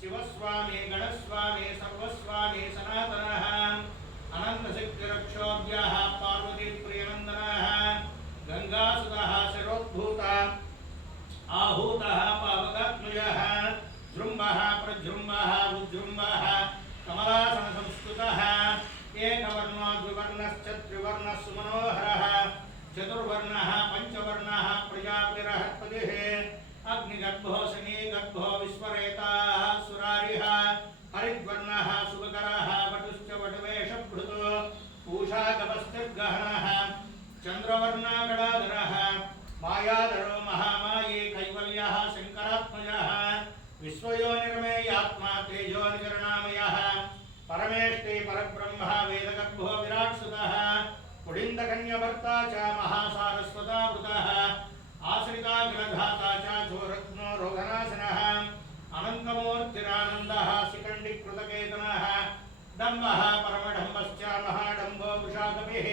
शिवस्वामी गणस्वामी सर्वस्वामी सनातनः अनन्तशक्तिरक्षोभ्यः पार्वतीप्रियनन्दनः गंगासुतः शिरोद्भूता आहूतः पावकात्मजः जृम्भः प्रजृम्भः उज्जृम्भः कमलासनसंस्कृतः एकवर्णो द्विवर्णश्च त्रिवर्णः सुमनोहरः चतुर्वर्णः पंचवर्णः प्रजापतिरहत्पतिः अग्निगर्भो शनिगर्भो विश्वरेताः सुरारिः हरिद्वर्णः शुभकरः वटुश्च वटुवेषभृतो पूषागवस्तिर्गहनः चन्द्रवर्णाकलाधरः मायाधरो महामाये कैवल्यः शङ्करात्मजः विश्वयोनिर्मेयात्मा तेजोनिर्णामयः परमेष्टि परब्रह्म वेदगर्भो विराट्सुतः पुडिन्दकन्यभर्ता च महासारस्वतावृतः आश्रिताखिलधाता च चोरत्नो रोगनाशनः अनन्तमूर्तिरानन्दः शिखण्डिकृतकेतनः डम्बः परमडम्बश्च महाडम्बो वृषाकपिः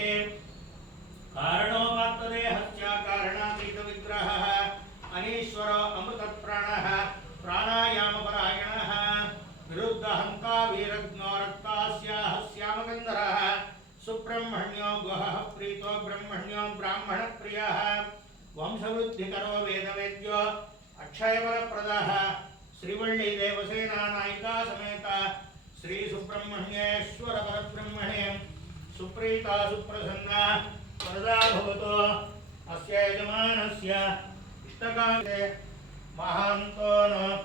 कारणोपात्तदेहश्च कारणातीतविग्रहः अनीश्वरो अमृतप्राणः प्राणायामपरायणः विरुद्धहंका वीरज्ञो रक्तास्याः श्यामगन्धरः सुब्रह्मण्यो गुहः प्रीतो ब्रह्मण्यो ब्राह्मणप्रियः वंशवृद्धिकरो वेदवेद्यो अक्षयफलप्रदः श्रीवल्ली देवसेना नायिका समेत श्री सुब्रह्मण्येश्वर परब्रह्मणे सुप्रीता सुप्रसन्ना वरदा भवतु अस्य यजमानस्य इष्टकाले महान्तो न